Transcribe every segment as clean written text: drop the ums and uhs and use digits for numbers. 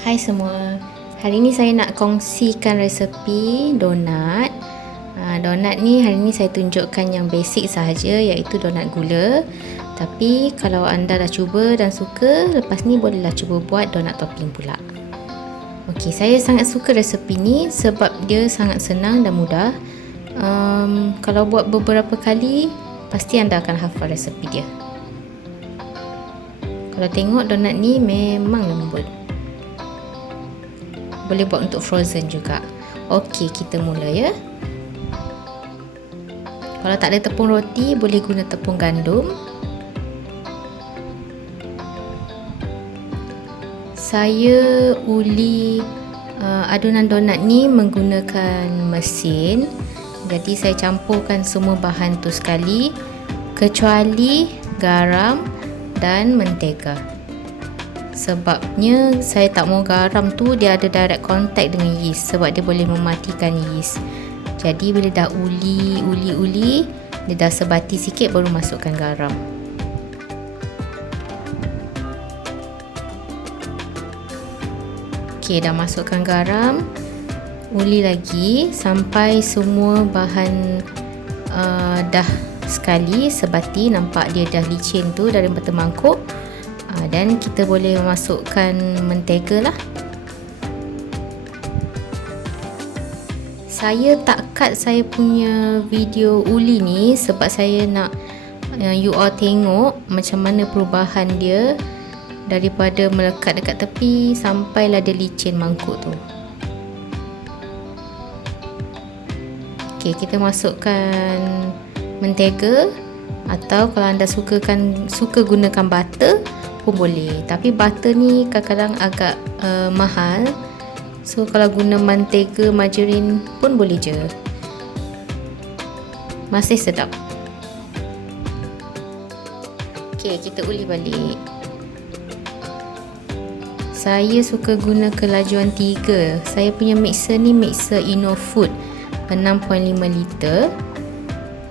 Hai semua, hari ni saya nak kongsikan resepi donat. Donat ni hari ni saya tunjukkan yang basic sahaja, iaitu donat gula. Tapi kalau anda dah cuba dan suka, lepas ni bolehlah cuba buat donat topping pula. Okey, saya sangat suka resepi ni sebab dia sangat senang dan mudah. Kalau buat beberapa kali, pasti anda akan hafal resepi dia. Kalau tengok donat ni memang lembut. Boleh buat untuk frozen juga. Okey, kita mula ya. Kalau tak ada tepung roti, boleh guna tepung gandum. Saya uli adunan donat ni menggunakan mesin. Jadi saya campurkan semua bahan tu sekali, kecuali garam dan mentega. Sebabnya saya tak mau garam tu dia ada direct contact dengan yeast, sebab dia boleh mematikan yeast. Jadi bila dah uli dia dah sebati sikit, baru masukkan garam. Okey, dah masukkan garam. Uli lagi sampai semua bahan dah sekali sebati, nampak dia dah licin tu dari mata mangkuk. Dan kita boleh masukkan mentega lah. Saya tak cut saya punya video uli ni sebab saya nak you all tengok macam mana perubahan dia daripada melekat dekat tepi sampailah dia licin mangkuk tu. Okey, kita masukkan mentega, atau kalau anda suka gunakan butter pun boleh, tapi butter ni kadang-kadang agak mahal. So kalau guna mentega margarin pun boleh je, masih sedap. Okey, kita uli balik. Saya suka guna kelajuan 3. Saya punya mixer ni mixer Innofood 6.5 liter.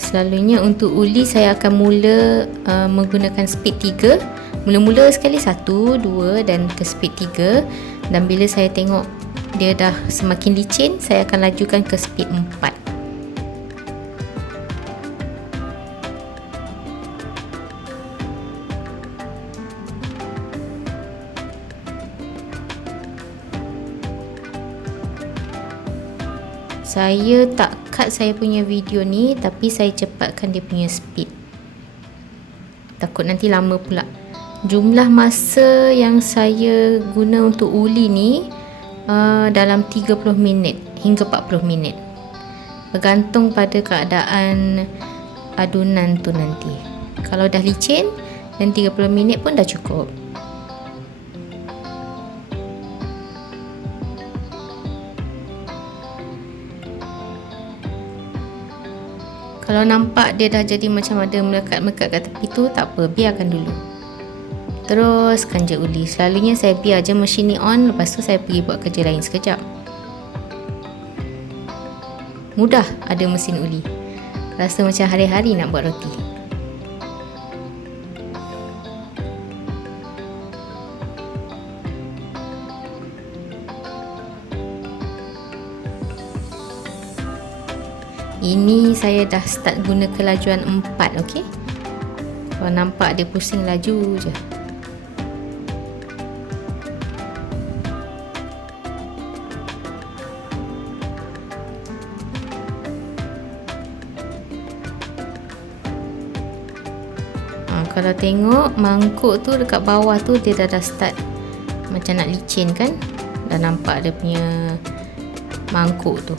Selalunya untuk uli saya akan mula menggunakan speed 3. Mula-mula sekali 1, 2 dan ke speed 3. Dan bila saya tengok dia dah semakin licin, saya akan lajukan ke speed 4. Saya tak cut saya punya video ni, tapi saya cepatkan dia punya speed. Takut nanti lama pula. Jumlah masa yang saya guna untuk uli ni dalam 30 minit hingga 40 minit. Bergantung pada keadaan adunan tu nanti. Kalau dah licin, dan 30 minit pun dah cukup. Kalau nampak dia dah jadi macam ada melekat-melekat kat tepi tu, tak apa, biarkan dulu. Teruskan je uli. Selalunya saya biar je mesin ni on, lepas tu saya pergi buat kerja lain sekejap. Mudah ada mesin uli. Rasa macam hari-hari nak buat roti. Ini saya dah start guna kelajuan 4, okey? Kalau nampak dia pusing laju je. Kalau tengok mangkuk tu dekat bawah tu dia dah start macam nak licin kan? Dah nampak dia punya mangkuk tu.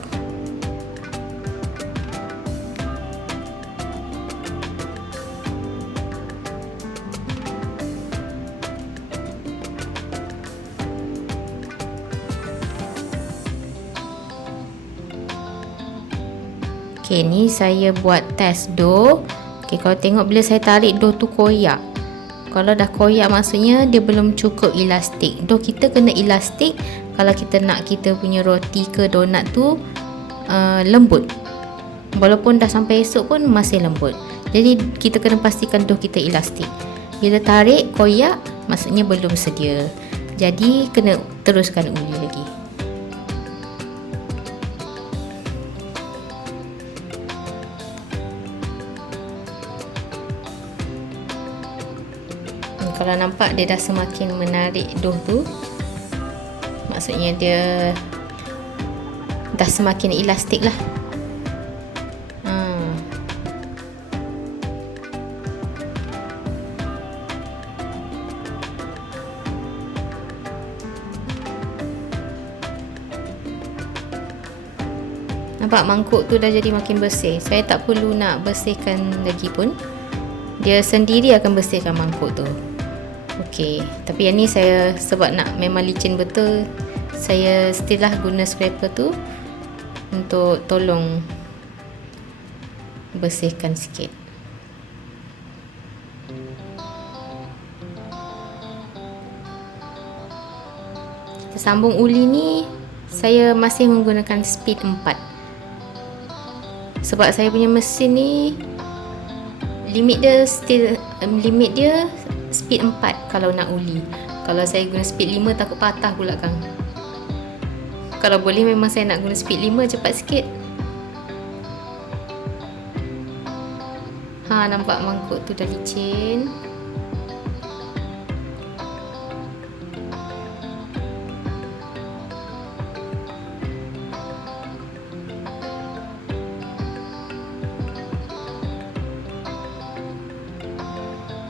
Okey, ni saya buat test dough. Okey, kalau tengok bila saya tarik dough tu koyak. Kalau dah koyak maksudnya dia belum cukup elastik. Dough kita kena elastik kalau kita nak kita punya roti ke donat tu lembut. Walaupun dah sampai esok pun masih lembut. Jadi kita kena pastikan dough kita elastik. Bila tarik koyak, maksudnya belum sedia. Jadi kena teruskan uli lagi. Kalau nampak dia dah semakin menarik dough tu, maksudnya dia dah semakin elastik lah. Nampak mangkuk tu dah jadi makin bersih. Saya tak perlu nak bersihkan lagi pun, dia sendiri akan bersihkan mangkuk tu. Okey, tapi yang ni saya sebab nak memang licin betul, saya still lah guna scraper tu untuk tolong bersihkan sikit. Kita sambung uli ni, saya masih menggunakan speed 4. Sebab saya punya mesin ni limit dia speed 4 kalau nak uli. Kalau saya guna speed 5 takut patah pula kan. Kalau boleh memang saya nak guna speed 5 cepat sikit. Nampak mangkuk tu dah licin.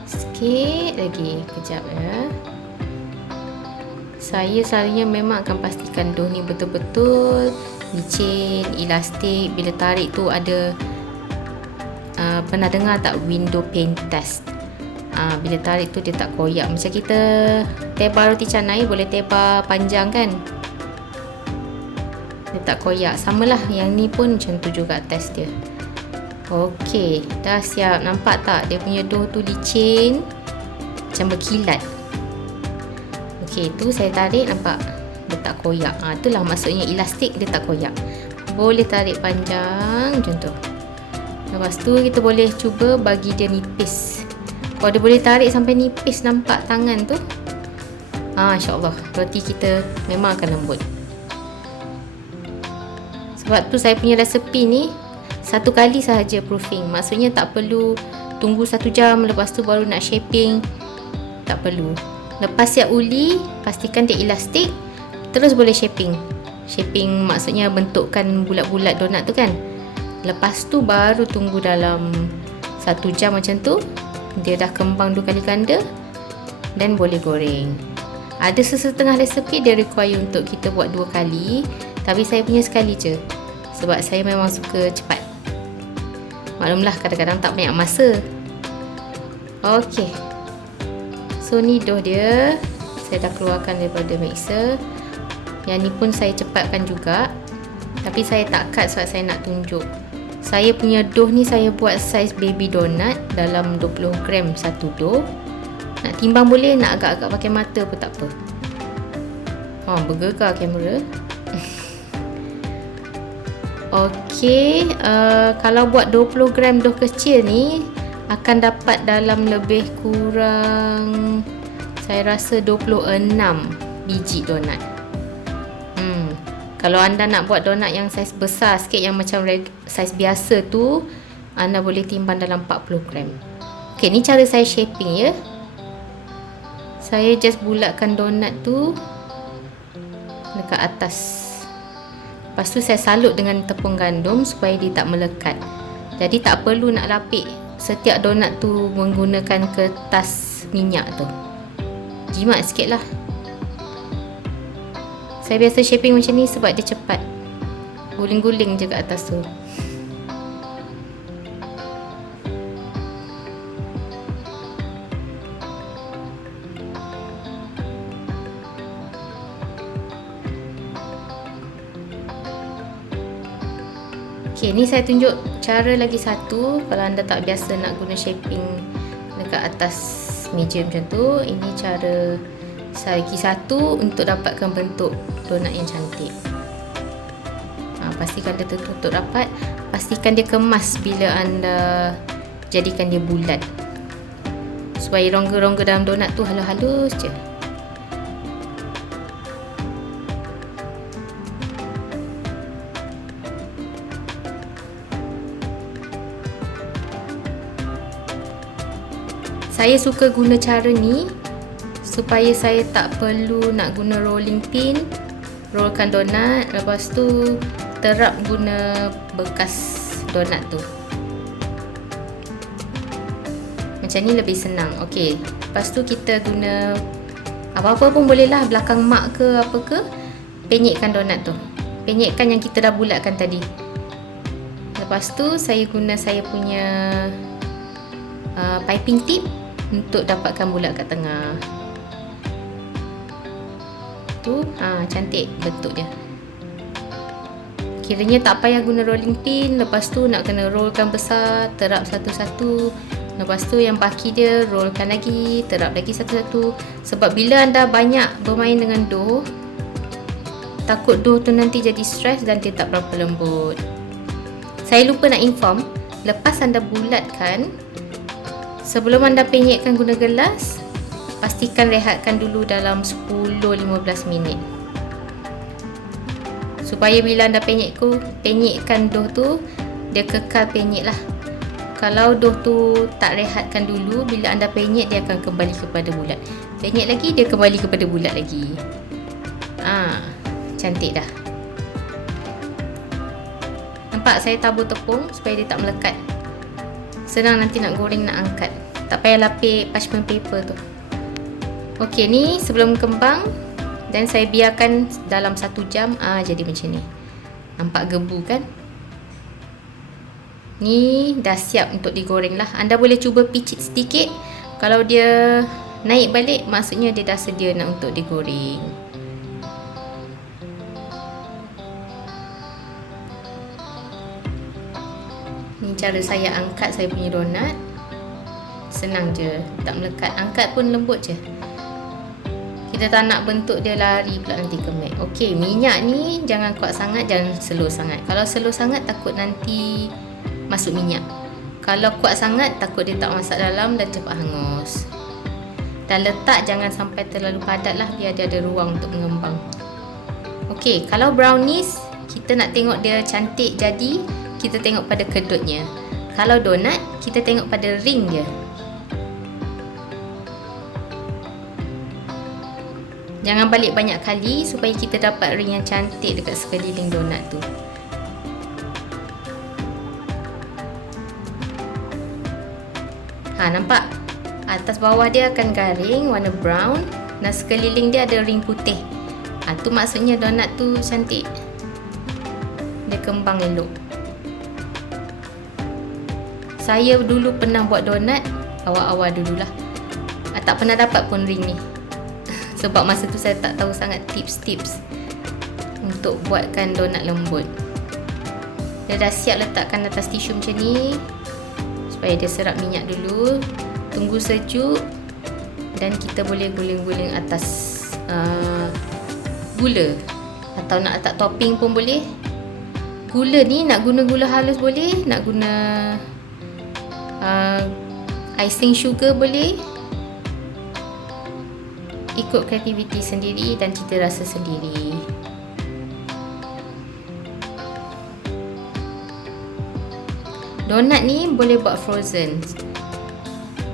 Sikit lagi, kejap ya. Saya selalunya memang akan pastikan dough ni betul-betul licin, elastik. Bila tarik tu ada pernah dengar tak window pane test? Bila tarik tu dia tak koyak. Macam kita tebar roti canai boleh tebar panjang kan, dia tak koyak. Samalah yang ni pun macam tu juga test dia. Okey, dah siap. Nampak tak dia punya dough tu licin, macam berkilat. Okey, tu saya tarik nampak dia tak koyak. Itulah maksudnya elastik, dia tak koyak. Boleh tarik panjang macam tu. Lepas tu kita boleh cuba bagi dia nipis. Kalau dia boleh tarik sampai nipis, nampak tangan tu, insya-Allah roti kita memang akan lembut. Sebab tu saya punya resepi ni satu kali sahaja proofing. Maksudnya tak perlu tunggu 1 jam lepas tu baru nak shaping. Tak perlu. Lepas siap uli, pastikan dia elastik, terus boleh shaping. Shaping maksudnya bentukkan bulat-bulat donat tu kan. Lepas tu baru tunggu dalam 1 jam macam tu, dia dah kembang 2 kali ganda dan boleh goreng. Ada sesetengah resepi dia require untuk kita buat 2 kali, tapi saya punya sekali je. Sebab saya memang suka cepat. Maklumlah kadang-kadang tak banyak masa. Okey. So ni dough dia, saya dah keluarkan daripada mixer. Yang ni pun saya cepatkan juga, tapi saya tak cut sebab saya nak tunjuk. Saya punya dough ni saya buat saiz baby donut dalam 20 gram satu dough. Nak timbang boleh, nak agak-agak pakai mata pun tak apa. Bergegar kamera. Okey, kalau buat 20 gram dough kecil ni akan dapat dalam lebih kurang, saya rasa 26 biji donat. Kalau anda nak buat donat yang saiz besar sikit, yang macam saiz biasa tu, anda boleh timbang dalam 40 gram. Okey, ni cara saya shaping ya. Saya just bulatkan donat tu dekat atas. Lepas tu saya salut dengan tepung gandum supaya dia tak melekat. Jadi tak perlu nak lapik setiap donat tu menggunakan kertas minyak tu. Jimat sikit lah. Saya biasa shaping macam ni sebab dia cepat. Guling-guling je kat atas tu. Okey, ni saya tunjuk cara lagi satu. Kalau anda tak biasa nak guna shaping dekat atas meja macam tu, ini cara lagi satu untuk dapatkan bentuk donat yang cantik. Pastikan dia tertutup rapat. Pastikan dia kemas bila anda jadikan dia bulat. supaya rongga-rongga dalam donat tu halus-halus je. Saya suka guna cara ni supaya saya tak perlu nak guna rolling pin, rollkan donat, lepas tu terap guna bekas donat tu. Macam ni lebih senang. Okey, lepas tu kita guna apa-apa pun boleh lah, belakang mak ke apa ke, penyekkan donat tu. Penyekkan yang kita dah bulatkan tadi. Lepas tu saya guna saya punya piping tip untuk dapatkan bulat kat tengah. Tu, cantik bentuk dia. Kiranya tak payah guna rolling pin, lepas tu nak kena rollkan besar, terap satu-satu. Lepas tu yang baki dia rollkan lagi, terap lagi satu-satu. Sebab bila anda banyak bermain dengan dough, takut dough tu nanti jadi stres dan dia tak berapa lembut. Saya lupa nak inform, lepas anda bulatkan, sebelum anda penyekkan guna gelas, pastikan rehatkan dulu dalam 10-15 minit. Supaya bila anda penyekkan dough tu, dia kekal penyek lah. Kalau dough tu tak rehatkan dulu, bila anda penyek dia akan kembali kepada bulat. Penyek lagi, dia kembali kepada bulat lagi. Cantik dah. Nampak saya tabur tepung supaya dia tak melekat. Senang nanti nak goreng, nak angkat. Tak payah lapik parchment paper tu. Okey, ni sebelum kembang dan saya biarkan dalam 1 jam. Jadi macam ni. Nampak gebu kan? Ni dah siap untuk digoreng lah. Anda boleh cuba picit sedikit. Kalau dia naik balik, maksudnya dia dah sedia nak untuk digoreng. Ni cara saya angkat saya punya donat. Senang je, tak melekat. Angkat pun lembut je. Kita tak nak bentuk dia lari pula nanti ke mat. Okey, minyak ni jangan kuat sangat, jangan slow sangat. Kalau slow sangat takut nanti masuk minyak. Kalau kuat sangat takut dia tak masak dalam dan cepat hangus. Dan letak jangan sampai terlalu padat lah, biar dia ada ruang untuk mengembang. Okey, kalau brownies kita nak tengok dia cantik jadi, kita tengok pada kedutnya. Kalau donat kita tengok pada ring dia. Jangan balik banyak kali supaya kita dapat ring yang cantik dekat sekeliling donat tu. Nampak? Atas bawah dia akan garing, warna brown, dan sekeliling dia ada ring putih. Tu maksudnya donat tu cantik. Dia kembang elok. Saya dulu pernah buat donat, awal-awal dululah. Tak pernah dapat pun ring ni. Sebab masa tu saya tak tahu sangat tips-tips untuk buatkan donat lembut. Dia dah siap, letakkan atas tisu macam ni supaya dia serap minyak dulu. Tunggu sejuk dan kita boleh guling-guling atas gula, atau nak letak topping pun boleh. Gula ni nak guna gula halus boleh, nak guna icing sugar boleh. Ikut kreativiti sendiri dan cita rasa sendiri. Donat ni boleh buat frozen.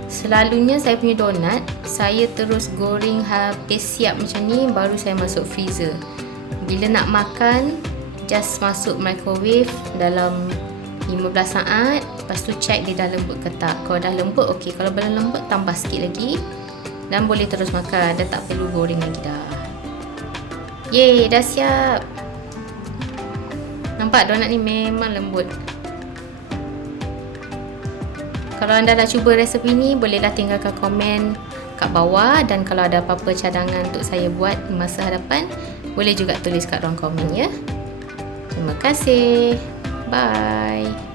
Selalunya saya punya donat, saya terus goreng habis siap macam ni, baru saya masuk freezer. Bila nak makan, just masuk microwave dalam 15 saat. Lepas tu check dia dah lembut ke tak. Kalau dah lembut, okey. Kalau belum lembut, tambah sikit lagi. Dan boleh terus makan. Dah tak perlu goreng lagi dah. Yeay, dah siap. Nampak donat ni memang lembut. Kalau anda dah cuba resepi ni, bolehlah tinggalkan komen kat bawah. Dan kalau ada apa-apa cadangan untuk saya buat di masa hadapan, boleh juga tulis kat ruang komen ya. Terima kasih. Bye.